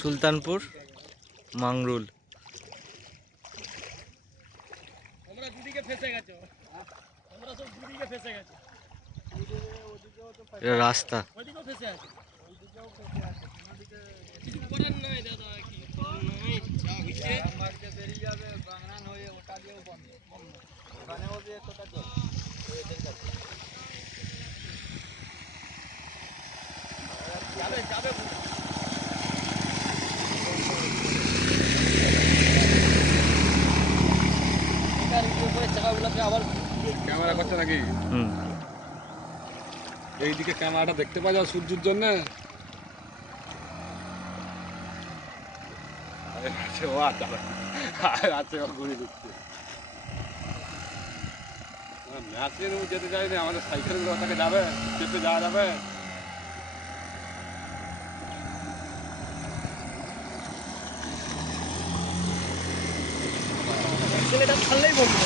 সুলতানপুর মাংরুল। আমরা দুদিকে ফেসে গেছে, আমরা সব দুদিকে ফেসে গেছে। এটা রাস্তা। ওইদিকেও ফেসে আছে, ওইদিকেও ফেসে আছে। কিছু করার নাই দাদা, কি করার নাই, যা হইছে মার্কে বেরিয়ে যাবে। বাংলান হয়ে ওটা দিয়েও বন্ধ, ওখানেও দিয়ে কোথা জল এদের কাছে যাবে যাবে। ক্যামেরা করছে নাকি? এইদিকে ক্যামেরাটা দেখতে পাওয়া যায় সূর্যের জন্য। ঘুরে দিচ্ছে ম্যাচের যেতে চাইনি, আমাদের সাইকেলগুলো তাকে যাবে, যেতে যাওয়া যাবে। ছেলেটা ছাড়লেই বলবো।